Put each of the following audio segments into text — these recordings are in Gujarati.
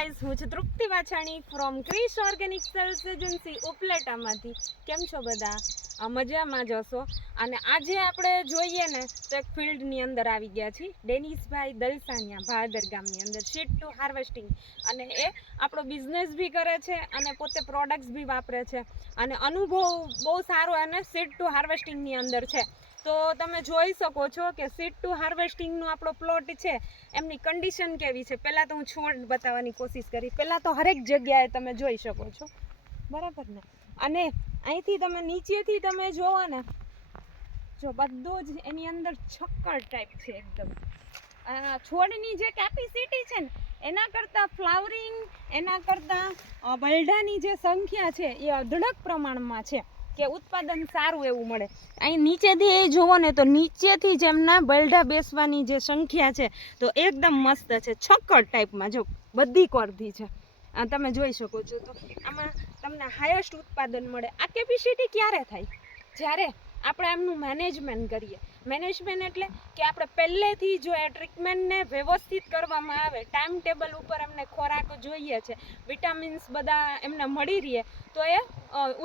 ગાઈઝ હું છું Trupti Vachhani from Krish organic sales agency ઉપલેટામાંથી. કેમ છો બધા? મજામાં જ હશો. અને આજે આપણે જોઈએ ને તો એક ફિલ્ડની અંદર આવી ગયા છીએ. ડેનિસભાઈ દલસાનિયા ભાદર ગામની અંદર શીટ ટુ હાર્વેસ્ટિંગ અને એ આપણો બિઝનેસ બી કરે છે અને પોતે પ્રોડક્ટ્સ બી વાપરે છે. અને અનુભવ બહુ સારો અને શીટ ટુ હાર્વેસ્ટિંગની અંદર છે. તો તમે જોઈ શકો છો કે સીટ ટુ હાર્વેસ્ટિંગનો આપણો પ્લોટ છે. એમની કન્ડિશન કેવી છે? પહેલાં તો હું છોડ બતાવવાની કોશિશ કરી પહેલાં તો હરેક જગ્યાએ તમે જોઈ શકો છો. બરાબર ને? અને અહીંથી તમે નીચેથી તમે જોવો ને, જો બધું જ એની અંદર છક્કર ટાઈપ છે એકદમ. છોડની જે કેપેસિટી છે ને, એના કરતાં ફ્લાવરિંગ એના કરતાં બલઢાની જે સંખ્યા છે એ અઢળક પ્રમાણમાં છે કે ઉત્પાદન સારું એવું મળે. અહીં નીચેથી એ જુઓ ને તો નીચેથી જ એમના બલડા બેસવાની જે સંખ્યા છે, તો એકદમ મસ્ત છે. છક્કર ટાઈપમાં જો, બધી કોરથી છે. તમે જોઈ શકો છો તો આમાં તમને હાઈએસ્ટ ઉત્પાદન મળે. આ કેપેસિટી ક્યારે થાય? જ્યારે આપણે એમનું મેનેજમેન્ટ કરીએ. મેનેજમેન્ટ એટલે કે આપણે પહેલેથી જો એ ટ્રીટમેન્ટને વ્યવસ્થિત કરવામાં આવે ટાઈમ ટેબલ ઉપર એમને ખોરાક જોઈએ છે વિટામિન્સ બધા એમને મળી રહે, તો એ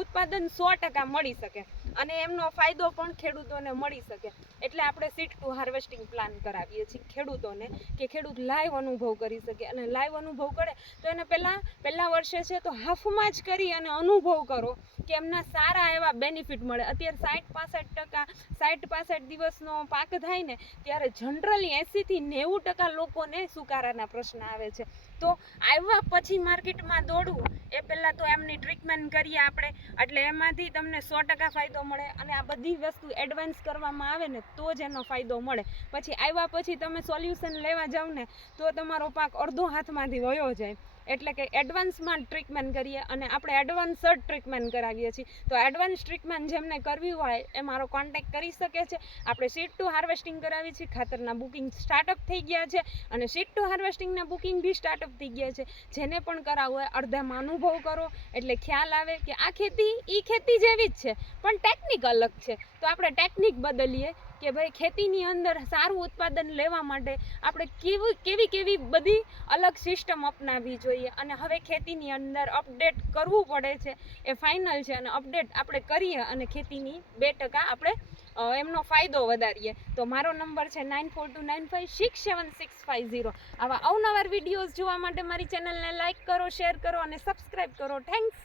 ઉત્પાદન સો ટકા મળી શકે. અને એમનો ફાયદો પણ ખેડૂતોને મળી શકે. એટલે આપણે સીટ ટુ હાર્વેસ્ટિંગ પ્લાન કરાવીએ છીએ ખેડૂતોને, કે ખેડૂત લાઈવ અનુભવ કરી શકે. અને લાઈવ અનુભવ કરે તો એને પહેલાં પહેલાં વર્ષે છે તો હાફમાં જ કરી અને અનુભવ કરો કે એમના સારા એવા બેનિફિટ મળે. અત્યારે સાઠ પાસઠ ટકા સાઠ પાસઠ દિવસનો પાક થાય ને, ત્યારે જનરલી એંસીથી નેવું ટકા લોકોને સુકારાના પ્રશ્ન આવે છે. તો આવ્યા પછી માર્કેટમાં દોડવું, એ પહેલાં તો એમની ટ્રીટમેન્ટ કરીએ આપણે. એટલે એમાંથી તમને સો ટકા ફાયદો મળે અને આ બધી વસ્તુ એડવાન્સ કરવામાં આવે ને, તો જ એનો ફાયદો મળે. પછી આવ્યા પછી તમે સોલ્યુશન લેવા જાઓ ને, તો તમારો પાક અડધો હાથમાંથી વયો જાય. એટલે કે એડવાન્સમાં ટ્રીટમેન્ટ કરીએ અને આપણે એડવાન્સ જ ટ્રીટમેન્ટ કરાવીએ છીએ. તો એડવાન્સ ટ્રીટમેન્ટ જેમને કરવી હોય એ મારો કોન્ટેક્ટ કરી શકે છે. આપણે સીટ ટુ હાર્વેસ્ટિંગ કરાવી છીએ. ખાતરના બુકિંગ સ્ટાર્ટઅપ થઈ ગયા છે અને સીટ ટુ હાર્વેસ્ટિંગના બુકિંગ બી સ્ટાર્ટઅપ થઈ ગયા છે. જેને પણ કરાવવું હોય અડધામાં અનુભવ કરો. એટલે ખ્યાલ આવે કે આ ખેતી એ ખેતી જેવી જ છે, પણ ટેકનિક અલગ છે. તો આપણે ટેકનિક બદલીએ. કે ભાઈ ખેતીની અંદર સારું ઉત્પાદન લેવા માટે આપણે કેવી કેવી કેવી બધી અલગ સિસ્ટમ અપનાવવી જોઈએ અને હવે ખેતીની અંદર અપડેટ કરવું પડે છે, એ ફાઇનલ છે અને અપડેટ આપણે કરીએ અને ખેતીની બે ટકા આપણે એમનો ફાયદો વધારીએ. તો મારો નંબર છે nine four two nine five six seven six five zero આવા અવનવાર વિડીયોઝ જોવા માટે મારી ચેનલને લાઇક કરો શેર કરો અને સબસ્ક્રાઈબ કરો. થેન્ક્સ